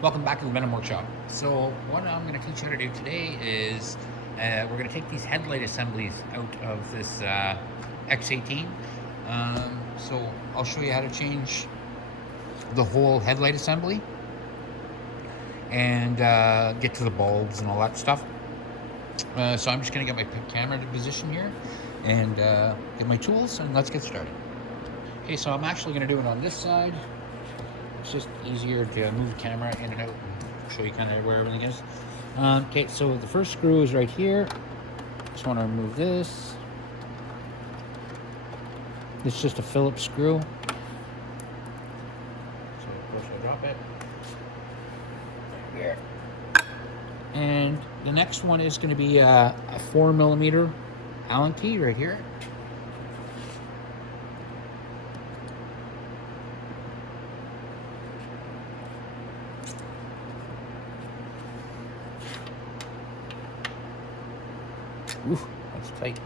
Welcome back to the Venom Workshop. So what I'm going to teach you how to do today is we're going to take these headlight assemblies out of this X18. So I'll show you how to change the whole headlight assembly and get to the bulbs and all that stuff. So I'm just going to get my camera to position here and get my tools, and let's get started. Okay, so I'm actually going to do it on this side. It's just easier to move the camera in and out and show you kind of where everything is. Okay, so the first screw is right here. Just want to remove this. It's just a Phillips screw. So of course I drop it. There. And the next one is going to be a 4mm Allen key right here. Ooh, that's tight.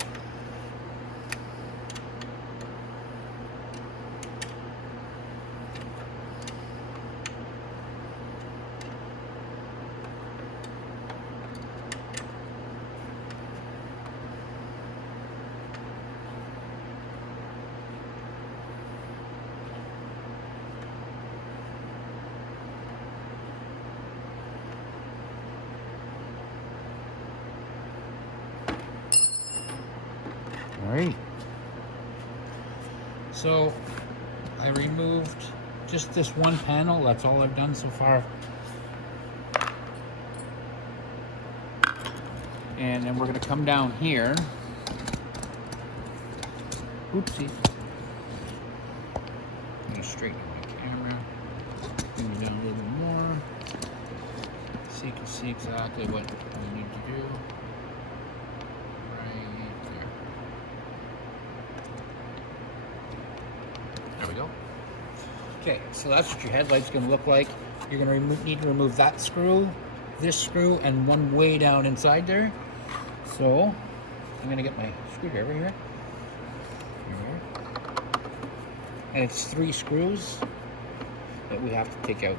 All right. So I removed just this one panel. That's all I've done so far. And then we're going to come down here. Oopsie. I'm going to straighten my camera. Bring it down a little bit more. So you can see exactly what we need to do. There we go. Okay, so that's what your headlight's going to look like. You're going to need to remove that screw, this screw, and one way down inside there. So I'm going to get my screwdriver here. And it's 3 screws that we have to take out.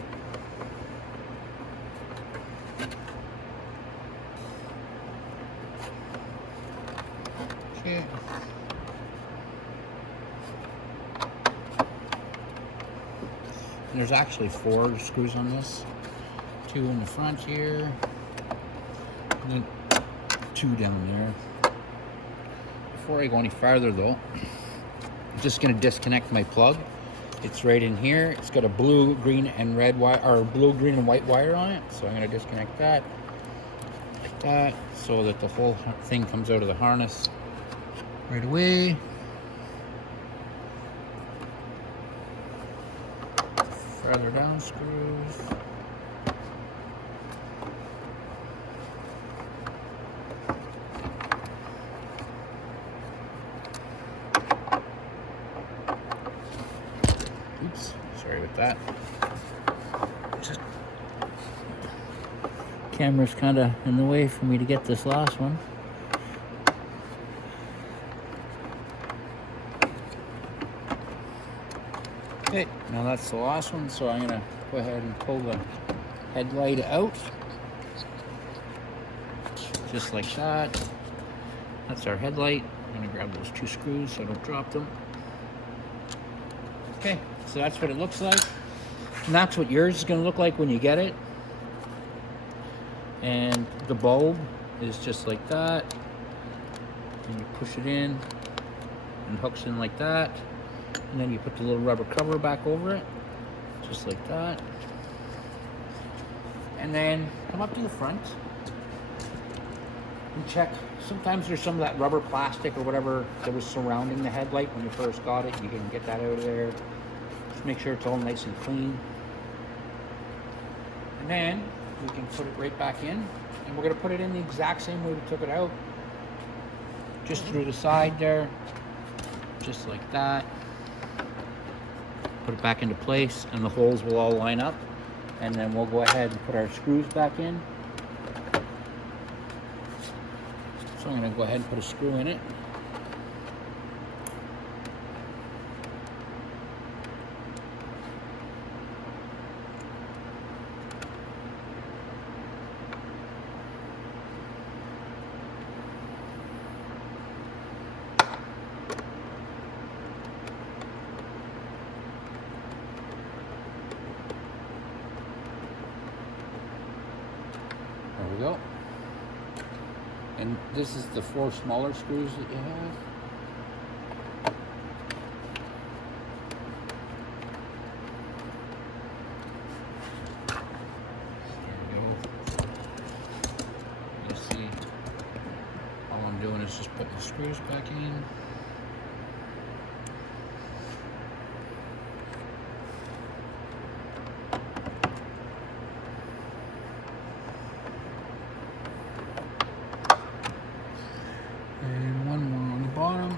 Okay. And there's actually 4 screws on this. 2 in the front here, and then 2 down there. Before I go any farther though, I'm just gonna disconnect my plug. It's right in here. It's got a blue, green, and red wire, or blue, green, and white wire on it. So I'm gonna disconnect that like that, so that the whole thing comes out of the harness right away. Further down screws. Oops, sorry about that. Just camera's kind of in the way for me to get this last one. Okay, now that's the last one, so I'm going to go ahead and pull the headlight out. Just like that. That's our headlight. I'm going to grab those 2 screws so I don't drop them. Okay, so that's what it looks like. And that's what yours is going to look like when you get it. And the bulb is just like that. And you push it in and hooks in like that. And then you put the little rubber cover back over it, just like that. And then come up to the front and check. Sometimes there's some of that rubber plastic or whatever that was surrounding the headlight when you first got it. You can get that out of there. Just make sure it's all nice and clean. And then we can put it right back in. And we're going to put it in the exact same way we took it out. Just through the side there, just like that. Put it back into place, and the holes will all line up. And then we'll go ahead and put our screws back in. So I'm going to go ahead and put a screw in it. we go. And this is the 4 smaller screws that you have. Doing is just putting the screws back in. And one more on the bottom.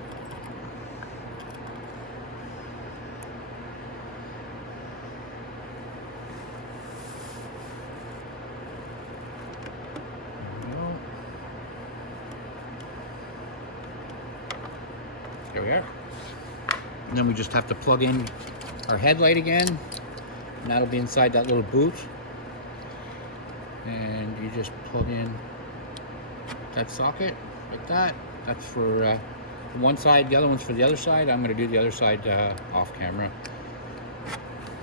There we are. And then we just have to plug in our headlight again. And that'll be inside that little boot. And you just plug in that socket like that. That's for one side, the other one's for the other side. I'm going to do the other side off camera.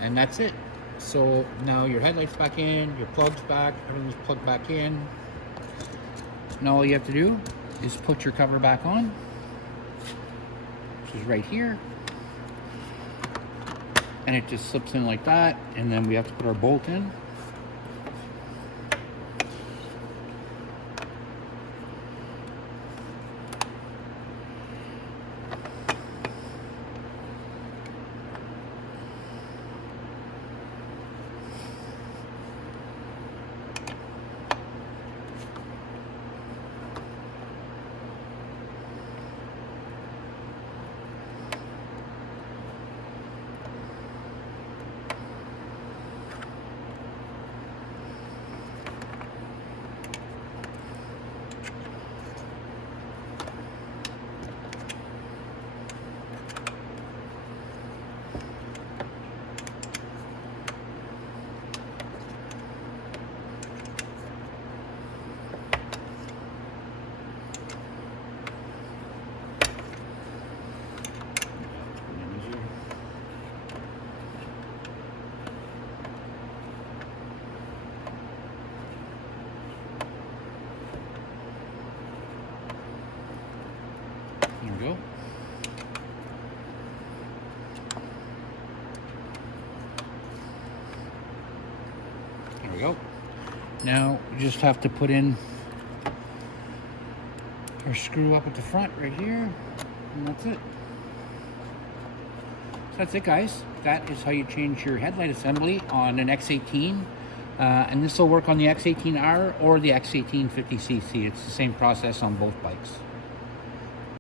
And that's it. So now your headlight's back in, your plug's back, everything's plugged back in. Now all you have to do is put your cover back on. Is right here, and it just slips in like that, and then we have to put our bolt in. There we go. There we go. Now we just have to put in our screw up at the front right here, and that's it. So that's it, guys. That is how you change your headlight assembly on an X18. And this will work on the X18R or the X18 50cc. It's the same process on both bikes.